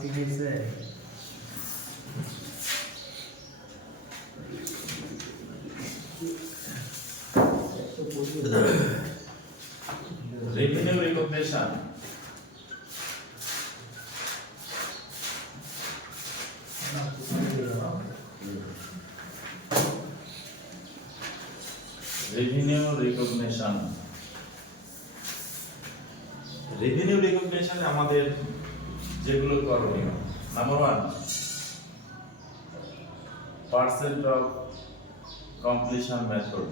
কি গেছে revenue recognition revenue recognition আমাদের যেগুলো করণীয় number 1 percent of completion method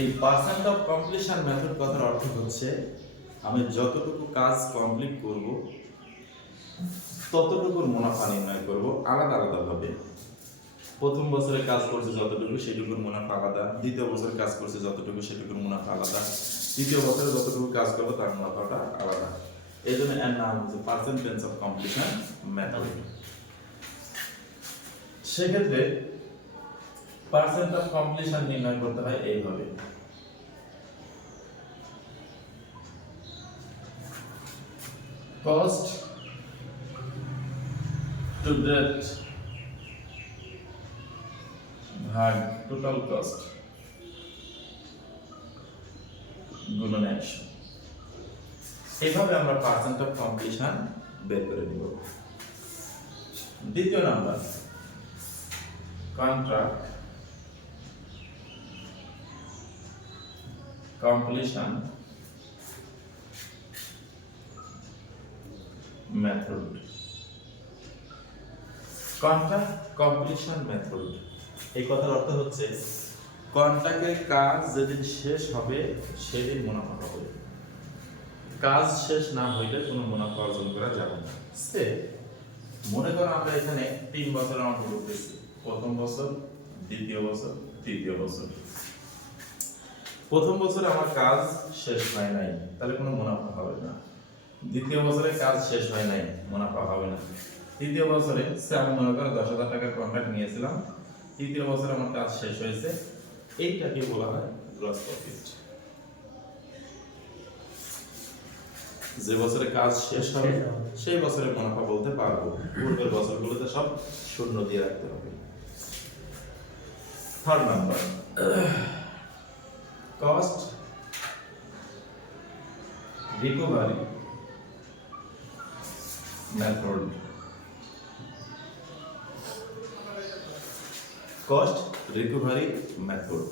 এই পার্সেন্ট অফ কমপ্লিশন মেথড কথার অর্থ হচ্ছে আমি যতটুকু কাজ কমপ্লিট করব ততটুকুর মুনাফা নির্ণয় করব আলাদা আলাদাভাবে। প্রথম বছরে কাজ করছে যতটুকু সেটুকুর মুনাফা আলাদা, দ্বিতীয় বছরে কাজ করছে যতটুকু সেটুকুর মুনাফা আলাদা, তৃতীয় বছরে যতটুকু কাজ করবো তার মুনাফাটা আলাদা। এই জন্য এর নাম হচ্ছে পার্সেন্টেজ অফ কমপ্লিশন মেথড। সেক্ষেত্রে পার্সেন্ট অফ কমপ্লিশন নির্ণয় করতে হয় এইভাবে। কস্ট টু ডেট ভাগ টোটাল কস্ট গুণন 100। এইভাবে আমরা পার্সেন্ট অফ কমপ্লিশন বের করে নিব। দ্বিতীয় number contract completion method. Contract completion method এই কথার অর্থ হচ্ছে কন্ট্রাক্টের কাজ যেদিন শেষ হবে সেদিন মুনাফা হবে, কাজ শেষ না হইলে কোনো মুনাফা অর্জন করা যাবে না। সে মনে করো আমরা এখানে 3 বছর আমার করতেছি, প্রথম বছর, দ্বিতীয় বছর, তৃতীয় বছর। প্রথম বছরে আমার কাজ শেষ হয় নাই, তাহলে কোনো মুনাফা হবে না। দ্বিতীয় বছরে কাজ শেষ হয় নাই, মুনাফা হবে না। তৃতীয় বছরে আমি মনে করো 10,000 টাকার কন্ট্রাক্ট নিয়েছিলাম, তৃতীয় বছরে আমার কাজ শেষ হয়েছে, এইটাকে বলা হয় গ্রস প্রফিট। যে বছরে কাজ শেষ হবে সেই বছরে মুনাফা বলতে পারবো, পূর্বের বছরগুলোতে সব শূন্য দিয়ে রাখতে হবে। Third number cost recovery method. Cost recovery method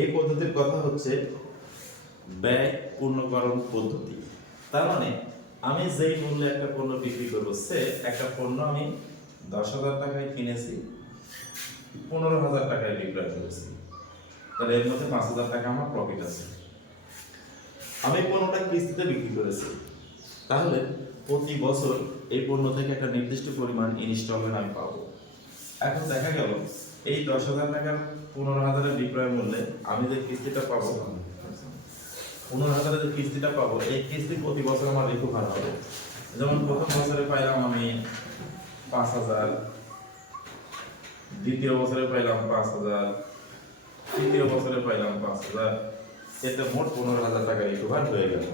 এই পদ্ধতির কথা হচ্ছে ব্যয় পূর্ণকরণ পদ্ধতি। তার মানে আমি যেই মূল্যে একটা পণ্য বিক্রি করবো, সে একটা পণ্য আমি 10,000 টাকায় কিনেছি, 15,000 টাকায় বিক্রয় করেছি, তাহলে এর মধ্যে 5,000 টাকা আমার প্রফিট আছে। আমি পণ্যটা কিস্তিতে বিক্রি করেছি, তাহলে প্রতি বছর এই পণ্য থেকে একটা নির্দিষ্ট পরিমাণ ইনস্টলমেন্ট আমি পাবো। এখন দেখা গেল এই 10,000 টাকার 15,000 বিক্রয় মূল্যে আমি যে কিস্তিটা পাবো, 15,000 যে কিস্তিটা পাবো, এই কিস্তি প্রতি বছর আমার রিকভার হবে। যেমন প্রথম বছরে পাইলাম আমি 5,000, দ্বিতীয় বছরে পাইলাম 5,000, তৃতীয় বছরে পাইলাম 5,000, এতে মোট 15,000 টাকা রিকভার হয়ে গেল।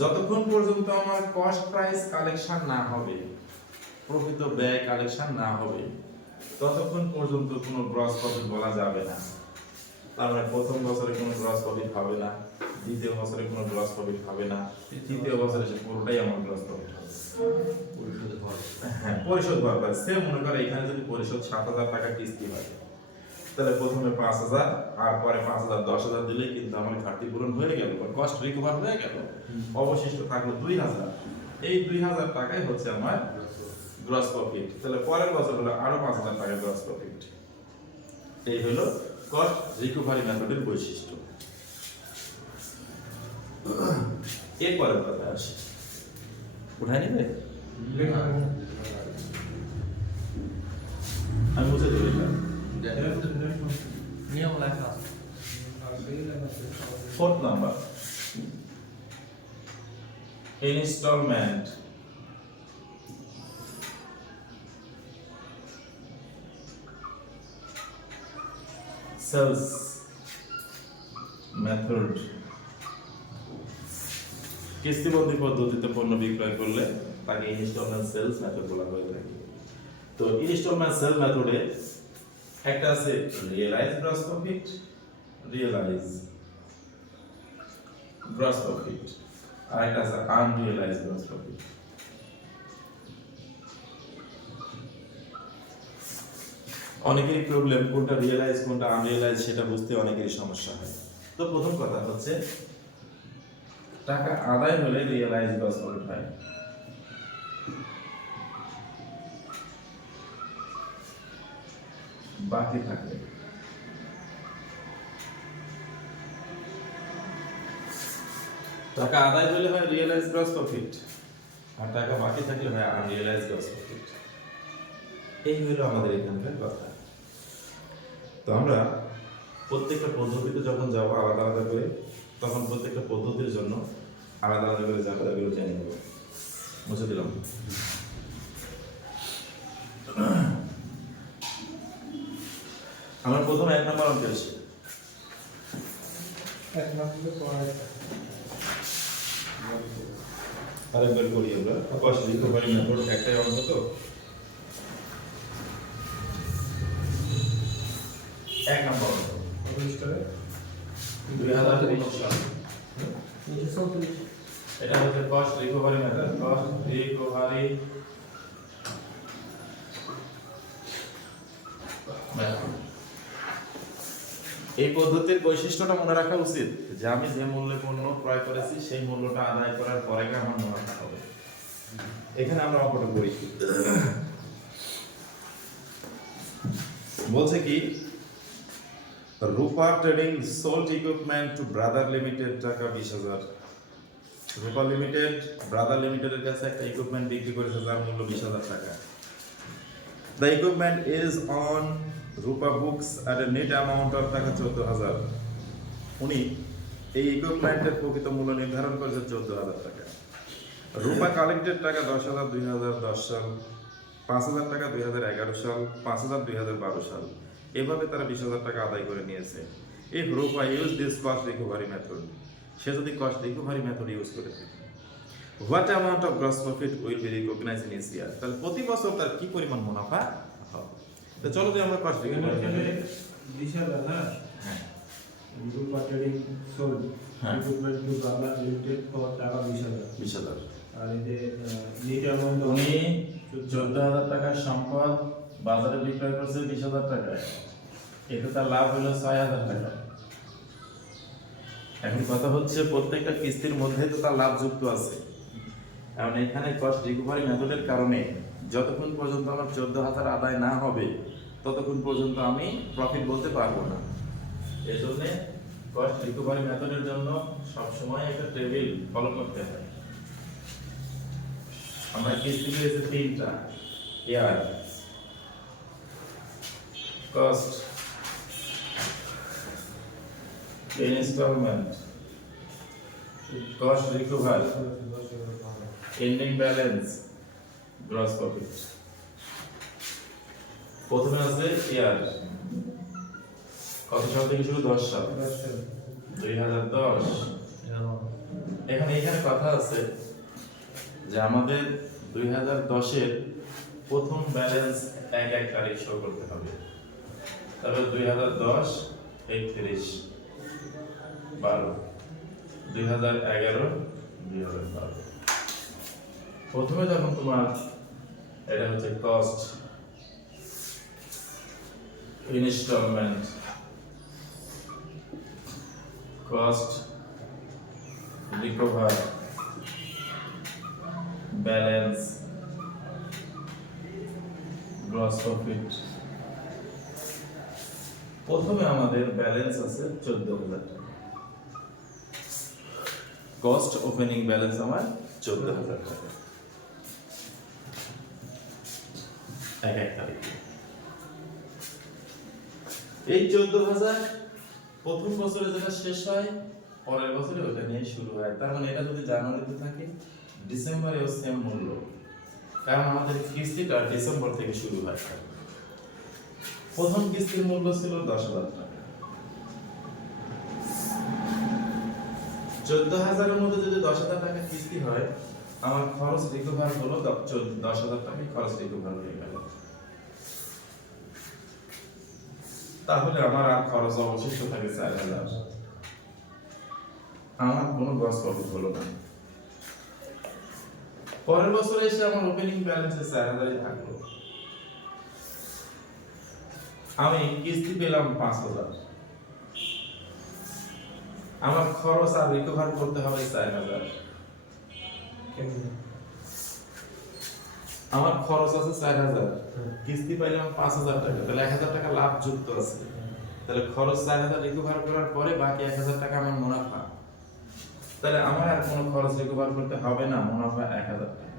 যতক্ষণ পর্যন্ত আমার কস্ট প্রাইস কালেকশন না হবে, প্রকৃত ব্যয় কালেকশন না হবে, ততক্ষণ পর্যন্ত কোনো গ্রস প্রফিট বলা যাবে না। তার মানে প্রথম বছরে কোনো গ্রস প্রফিট হবে না, দ্বিতীয় বছরে কোনো গ্রস প্রফিট হবে না, তৃতীয় বছরে সে পুরোটাই আমার গ্রস প্রফিট হবে। হ্যাঁ, পরিশোধ হবে। সে মনে করে এখানে যদি পরিশোধ 7,000 টাকা কিস্তি হয়, তাহলে প্রথমে 5,000 আর পরে 5,000 10,000 দিলে কিন্তু আমার ঘাটতি পূরণ হয়ে গেল, কস্ট রিকভার হয়ে গেল, অবশিষ্ট থাকলো 2,000। এই 2,000 টাকাই হচ্ছে আমার গ্রস প্রফিট। তাহলে পরের বছর হলো আরো 5,000 টাকা গ্রস প্রফিট। এই হলো কস্ট রিকভারি মেথডের বৈশিষ্ট্য। এরপরের কথা আসে, উঠাই নিবে, আমি বুঝে দিই নিয়ম লেখা। Fourth number, installment sales method, কিস্তিবদ্ধ পদ্ধতিতে পণ্য বিক্রয় করলে তাকে ইনস্টলমেন্ট সেলস মেথড বলা হয়ে থাকে। তো ইনস্টলমেন্ট সেল মেথডে একটা আছে realise gross profit, realise gross profit, আর একটা আছে আনরিয়েলাইজ গ্রস প্রফিট। অনেকেরই প্রবলেম কোনটা রিয়েলাইজ কোনটা আনরিয়েলাইজ সেটা বুঝতে অনেকেরই সমস্যা হয়। তো প্রথম কথা হচ্ছে টাকা আদায় হলে রিয়েলাইজ গ্রস প্রফিট হয়, বাকি থাকলে টাকা আদায় হলে হয় রিয়েলাইজ গ্রস প্রফিট, আর টাকা বাকি থাকলে হয় আনরিয়েলাইজ গ্রস প্রফিট। এই হলো আমাদের এখানকার কথা। তো আমরা প্রত্যেকটা পদ্ধতিতে যখন যাব আলাদা আলাদা করে, তখন প্রত্যেকটা পদ্ধতির জন্য আলাদা আলাদা করে জায়গাগুলো জেনে নেব। মুছে দিলাম। আমরা প্রথমে 1 নম্বর অঙ্কে আসি। 1 নম্বরে আরেকবার করি আমরা। কস্ট রিকভারি মেথড একটাই অঙ্ক তো। 1 নম্বর অঙ্ক 2015 সাল। এটা হচ্ছে cost recovery method. Cost recovery method. এই পদ্ধতির বৈশিষ্ট্যটা মনে রাখা উচিত যে আমি যে মূল্যে পণ্য ক্রয় করেছি সেই মূল্যটা আদায় করার পরে আমার মুনাফা হবে। এখানে আমরা অঙ্কটা করি। বলছে কি Rupa trading sold equipment to brother limited টাকা 20,000। রূপা লিমিটেড ব্রাদার লিমিটেডের কাছে একটা ইকুইপমেন্ট বিক্রি করেছে যার মূল্য 20,000 টাকা। The equipment is on Rupa books at a net amount of টাকা 14,000। উনি এই ইকুইপমেন্টের প্রকৃত মূল্য নির্ধারণ করেছে 14,000 টাকা। রূপা কালেক্টেড টাকা 10,000 2010 সাল, 5,000 টাকা 2011 সাল, 5,000 2012 সাল। এভাবে তারা 20,000 টাকা আদায় করে নিয়েছে। If Rupa used this cost recovery method, সে যদি কস্ট রিকভারি মেথড ইউজ করে থাকে, what amount of gross profit will be recognised in this year, তাহলে প্রতি বছর তার কি পরিমাণ মুনাফা হবে। তো চলো যে আমরা কস্ট রিকভারি মেথডে 20,000 হ্যাঁ হ্যাঁ Rupa trading sold equipment to brother limited for টাকা 20,000। আর এই যে নেট অ্যামাউন্ট উনি 14,000 টাকার সম্পদ বাজারে বিক্রয় করছে 20,000 টাকায়, এতে তার লাভ হলো 6,000 টাকা। এখন কথা হচ্ছে প্রত্যেকটা কিস্তির মধ্যে তো তার লাভ যুক্ত আছে। কারণ এখানে কস্ট রিকভারি মেথডের কারণে যতক্ষণ পর্যন্ত আমার 14,000 আদায় না হবে ততক্ষণ পর্যন্ত আমি প্রফিট বলতে পারবো না। এই জন্য কস্ট রিকভারি মেথডের জন্য সবসময় একটা টেবিল ফলো করতে হয়। আমরা কিস্তি পেয়েছি 3টা, year cost, instalment, cost recovery, ending balance, gross profit. প্রথমে আছে ইয়ার, কত সাল থেকে শুরু? 10 সাল, 2010। এখানে কথা আছে যে আমাদের 2010-এর প্রথম ব্যালেন্স 1 তারিখ শো করতে হবে। তারপর 2010 31 12 2011 2012। প্রথমে যখন তোমার এটা হচ্ছে cost instalment, cost recover, balance, gross profit. প্রথমে আমাদের ব্যালেন্স আছে 14,000 টাকা। কস্ট ওপেনিং ব্যালেন্স আমার 14,000 টাকা 1 তারিখে। এই 14,000 প্রথম বছরে যেটা শেষ হয় পরের বছরে ওটা নিয়ে শুরু হয়। তার মানে এটা যদি জানুয়ারিতে থাকে ডিসেম্বরেও সেম মূল্য, কারণ আমাদের কিস্তিটা ডিসেম্বর থেকে শুরু হয়। প্রথম কিস্তির মূল্য ছিল 10,000 টাকা, 14,000-এর মধ্যে যদি 10,000 টাকা কিস্তি হয়, আমার খরচ রিকভার হলো 10,000 টাকা খরচ রিকভার হয়ে গেল। তাহলে আমার আর খরচ অবশিষ্ট থাকে 4,000। আমার কোনো গ্রস প্রফিট হলো না। পরের বছর এসে আমার ওপেনিং ব্যালেন্সে 4,000 থাকলো। আমি কিস্তি পেলাম 5,000। আমার খরচ আর রিকভার করতে হবে 4,000। আমার খরচ আছে 4,000, কিস্তি পাইলাম 5,000 টাকা, তাহলে 1,000 টাকা লাভ যুক্ত আছে। তাহলে খরচ 4,000 রিকভার করার পরে বাকি 1,000 টাকা আমার মুনাফা। তাহলে আমার আর কোনো খরচ রিকভার করতে হবে না, মুনাফা 1,000 টাকা।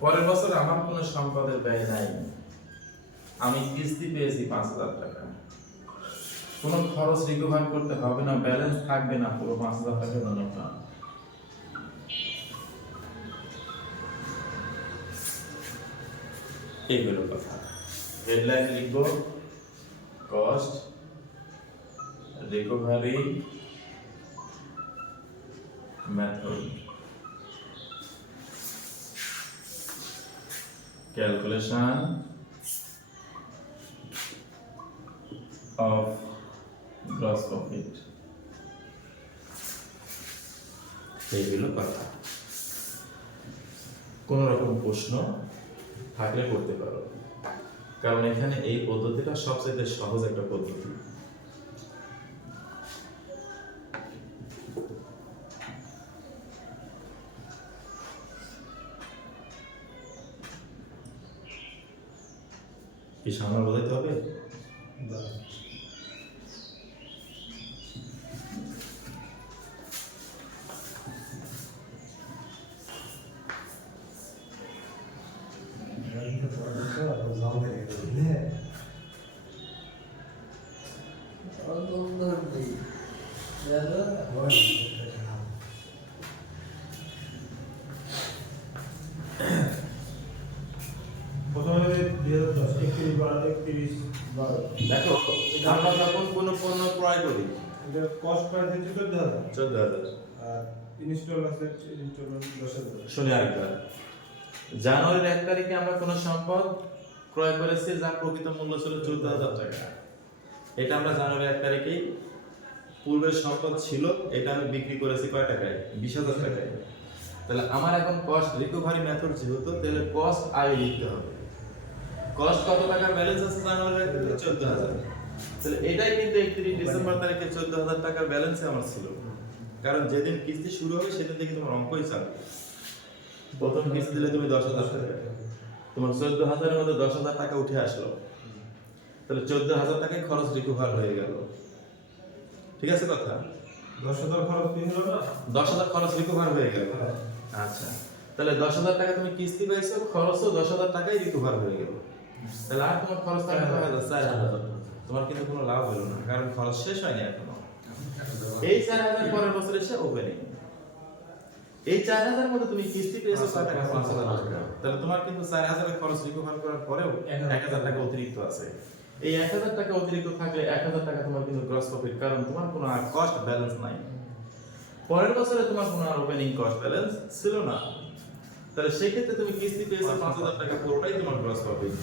পরের বছর আমার কোনো সম্পদের ব্যয় নাই, আমি কিস্তি পেয়েছি 5,000 টাকা, কোনো খরচ রিকভার করতে হবে না, ব্যালেন্স থাকবে না, পুরো 5,000 টাকা মুনাফা। এই হলো কথা। হেডলাইন লিখবো cost recovery method, calculation of gross profit. এই হলো কথা। কোন রকম প্রশ্ন থাকলে করতে পারো, কারণ এখানে এই পদ্ধতিটা সবচেয়ে সহজ একটা পদ্ধতি। কি সামনে বোঝাইতে হবে? দেখো, আমরা যখন কোনো পণ্য ক্রয় করি, কস্ট প্রাইস হচ্ছে 14,000 14,000। আর ইনস্টল আছে ইনস্টলমেন্ট 10,000। শুনে আরেকবার, জানুয়ারির 1 তারিখে আমরা কোনো সম্পদ ক্রয় করেছি যার প্রকৃত মূল্য ছিল 14,000 টাকা। এটা আমরা জানুয়ারির 1 তারিখেই, পূর্বের সম্পদ ছিল, এটা আমি বিক্রি করেছি কয় টাকায়? 20,000 টাকায়। তাহলে আমার এখন কস্ট রিকভারি মেথড যেহেতু, তাহলে কস্ট আয় লিখতে হবে। কস্ট কত টাকার ব্যালেন্স আছে জানুয়ারির 1 তারিখে? 14,000। তাহলে এটাই কিন্তু 31 ডিসেম্বর তারিখে 14,000 টাকার ব্যালেন্সে আমার ছিল, কারণ যেদিন কিস্তি শুরু হবে সেদিন থেকে তোমার অঙ্কই চালু। প্রথম কিস্তি দিলে তুমি 10,000 টাকা, তোমার 14,000-এর মধ্যে 10,000 টাকা উঠে আসলো, তাহলে 14,000 টাকায় খরচ রিকভার হয়ে গেল। ঠিক আছে কথা? 10,000 খরচ কি হলো না? 10,000 খরচ রিকভার হয়ে গেল। আচ্ছা, তাহলে 10,000 টাকা তুমি কিস্তি পাইছো, খরচও 10,000 টাকাই রিকভার হয়ে গেল। তাহলে আর তোমার খরচ টাকা কত হলো? 4,000। তোমার কিন্তু কোনো লাভ হলো না, কারণ খরচ শেষ হয়নি এখনো। এই 4,000 পরের বছর এসে ওপেনিং, এই 4,000 মধ্যে তুমি কিস্তি পেয়েছো কত টাকা? 5,000 টাকা। তাহলে তোমার কিন্তু 4,000 এর খরচ রিকভার করার পরেও 1,000 টাকা অতিরিক্ত আছে। এই 1,000 টাকা অতিরিক্ত থাকলে 1,000 টাকা তোমার কিন্তু গ্রস প্রফিট, কারণ তোমার কোনো আর কস্ট ব্যালেন্স নাই। পরের বছরে তোমার কোনো আর ওপেনিং কস্ট ব্যালেন্স ছিল না। তাহলে সেই ক্ষেত্রে তুমি কিস্তি পেয়েছো 5,000 টাকা, পুরোটাই তোমার gross profit.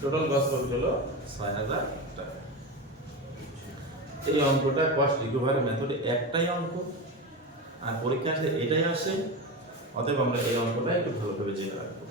Total gross profit হলো 6,000 টাকা। এই অঙ্কটা কস্ট রিকভারি মেথডে একটাই অঙ্ক, আর পরীক্ষা আসলে এটাই আসে। অতএব আমরা এই অঙ্কটা একটু ভালোভাবে জেনে রাখবো।